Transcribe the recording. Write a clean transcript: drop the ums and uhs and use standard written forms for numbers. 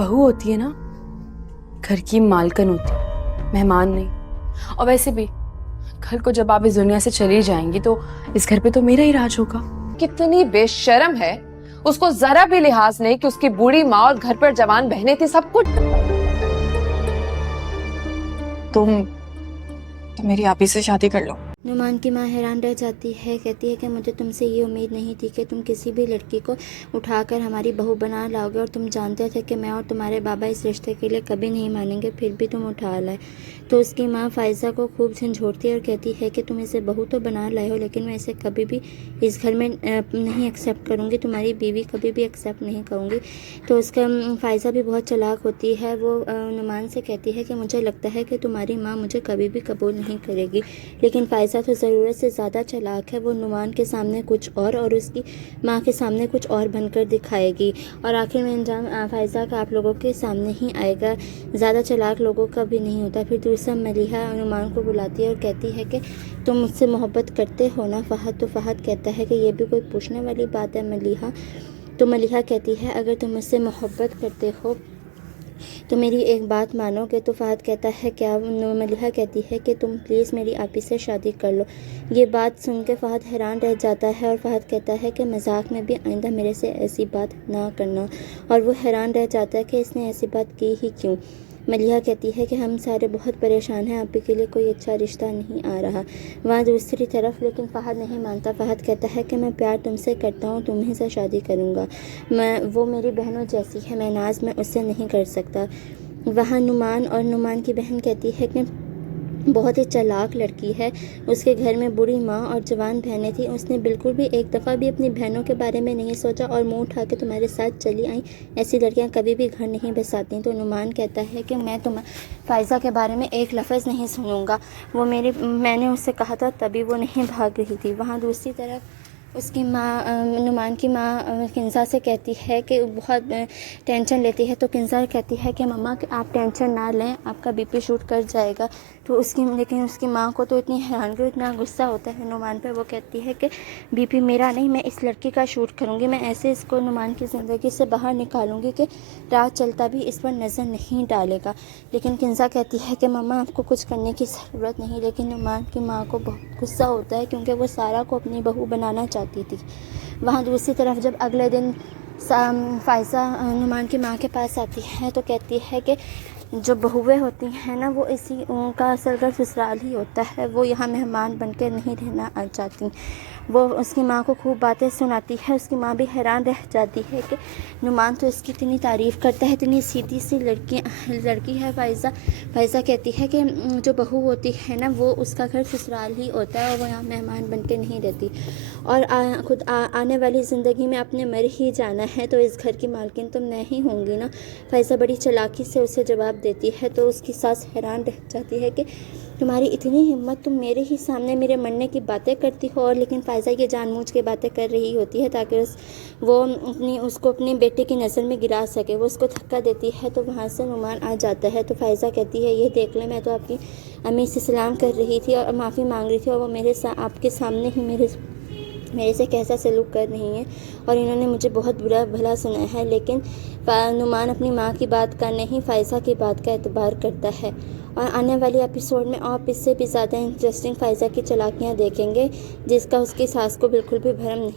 बहू होती है ना, घर की मालकिन होती है, मेहमान नहीं। और वैसे भी घर को जब आप इस दुनिया से चली जाएंगी तो इस घर पे तो मेरा ही राज होगा। कितनी बेशर्म है, उसको जरा भी लिहाज नहीं कि उसकी बूढ़ी माँ और घर पर जवान बहनें थी, सब कुछ। तुम मेरी आपी से शादी कर लो। नुमान की माँ हैरान रह जाती है, कहती है कि मुझे तुमसे ये उम्मीद नहीं थी कि तुम किसी भी लड़की को उठाकर हमारी बहू बना लाओगे, और तुम जानते थे कि मैं और तुम्हारे बाबा इस रिश्ते के लिए कभी नहीं मानेंगे, फिर भी तुम उठा लाए। तो उसकी माँ फाइज़ा को खूब झंझोड़ती है और कहती है कि तुम इसे बहू तो बना लाए हो, लेकिन मैं इसे कभी भी इस घर में नहीं एक्सेप्ट करूँगी, तुम्हारी बीवी कभी भी एक्सेप्ट नहीं करूँगी। तो उसका फाइज़ा भी बहुत चालाक होती है, वो नुमान से कहती है कि मुझे लगता है कि तुम्हारी माँ मुझे कभी भी कबूल नहीं करेगी। लेकिन फाइज़ा तो ज़रूरत से ज़्यादा चालाक है, वो नुमान के सामने कुछ और उसकी माँ के सामने कुछ और बनकर दिखाएगी, और आखिर में अंजाम फाइज़ा का आप लोगों के सामने ही आएगा। ज़्यादा चालाक लोगों का भी नहीं होता। फिर दूसरा मलिहा नुमान को बुलाती है और कहती है कि तुम मुझसे मोहब्बत करते हो ना फ़हद? तो फ़हद कहता है कि ये भी कोई पूछने वाली बात है मलिहा। तो मलिहा कहती है अगर तुम मुझसे मोहब्बत करते हो तो मेरी एक बात मानोगे? तो फ़हद कहता है क्या? मलिहा कहती है कि तुम प्लीज़ मेरी आपी से शादी कर लो। ये बात सुन के फ़हद हैरान रह जाता है, और फ़हद कहता है कि मजाक में भी आइंदा मेरे से ऐसी बात ना करना। और वो हैरान रह जाता है कि इसने ऐसी बात की ही क्यों। मलिहा कहती है कि हम सारे बहुत परेशान हैं, आपी के लिए कोई अच्छा रिश्ता नहीं आ रहा। वहाँ दूसरी तरफ लेकिन फ़हद नहीं मानता। फ़हद कहता है कि मैं प्यार तुमसे करता हूँ, तुम्हीं से शादी करूँगा। वो मेरी बहनों जैसी है, मैं नाज में उससे नहीं कर सकता। वहाँ नुमान और नुमान की बहन कहती है कि बहुत ही चालाक लड़की है, उसके घर में बूढ़ी माँ और जवान बहनें थी, उसने बिल्कुल भी एक दफ़ा भी अपनी बहनों के बारे में नहीं सोचा और मुंह उठा के तुम्हारे साथ चली आई। ऐसी लड़कियाँ कभी भी घर नहीं बसाती। तो नुमान कहता है कि मैं फाइज़ा के बारे में एक लफ्ज़ नहीं सुनूंगा, मैंने उससे कहा था तभी वो नहीं भाग रही थी। वहाँ दूसरी तरफ उसकी माँ नुमान की माँ किंज़ा से कहती है कि बहुत टेंशन लेती है। तो किंज़ा कहती है कि मम्मा आप टेंशन ना लें, आपका बीपी शूट कर जाएगा। तो लेकिन उसकी माँ को तो इतनी हैरानगी, इतना गुस्सा होता है नुमान पे। वो कहती है कि बीपी मेरा नहीं, मैं इस लड़की का शूट करूँगी, मैं ऐसे इसको नुमान की ज़िंदगी से बाहर निकालूँगी कि रात चलता भी इस पर नज़र नहीं डालेगा। लेकिन किंज़ा कहती है कि मम्मा आपको कुछ करने की ज़रूरत नहीं। लेकिन नुमान की माँ को बहुत गुस्सा होता है क्योंकि वो सारा को अपनी बहू बनाना चाहती थी। वहाँ दूसरी तरफ जब अगले दिन फाइज़ा नुमान की माँ के पास आती है तो कहती है कि जो बहुएँ होती हैं ना, वो इसी उनका असल घर ससुराल ही होता है, वो यहाँ मेहमान बन के नहीं रहना चाहती। वो उसकी माँ को खूब बातें सुनाती है। उसकी माँ भी हैरान रह जाती है कि नुमान तो इसकी इतनी तारीफ़ करता है, इतनी सीधी सी लड़की है फाइज़ा। फाइज़ा कहती है कि जो बहू होती है ना, वो उसका घर ससुराल ही होता है और वो यहाँ मेहमान बन के नहीं रहती, और खुद आने वाली ज़िंदगी में अपने मर ही जाना है, तो इस घर की मालकिन तो मैं ही होंगी ना। फाइज़ा बड़ी चालाकी से उसे जवाब देती है। तो उसकी सास हैरान रह जाती है कि तुम्हारी इतनी हिम्मत, तुम मेरे ही सामने मेरे मरने की बातें करती हो। और लेकिन फाइज़ा ये जानबूझ के बातें कर रही होती है ताकि उसको अपनी बेटे की नज़र में गिरा सके। वो उसको धक्का देती है तो वहाँ से नुमान आ जाता है। तो फाइज़ा कहती है ये देख ले, मैं तो आपकी अम्मी से सलाम कर रही थी और माफ़ी मांग रही थी, और वो आपके सामने ही मेरे से कैसा सलूक कर रही हैं, और इन्होंने मुझे बहुत बुरा भला सुना है। लेकिन नुमान अपनी माँ की बात का नहीं, फाइज़ा की बात का एतबार करता है। और आने वाले एपिसोड में आप इससे भी ज़्यादा इंटरेस्टिंग फाइज़ा की चालाकियाँ देखेंगे, जिसका उसकी सास को बिल्कुल भी भरम नहीं।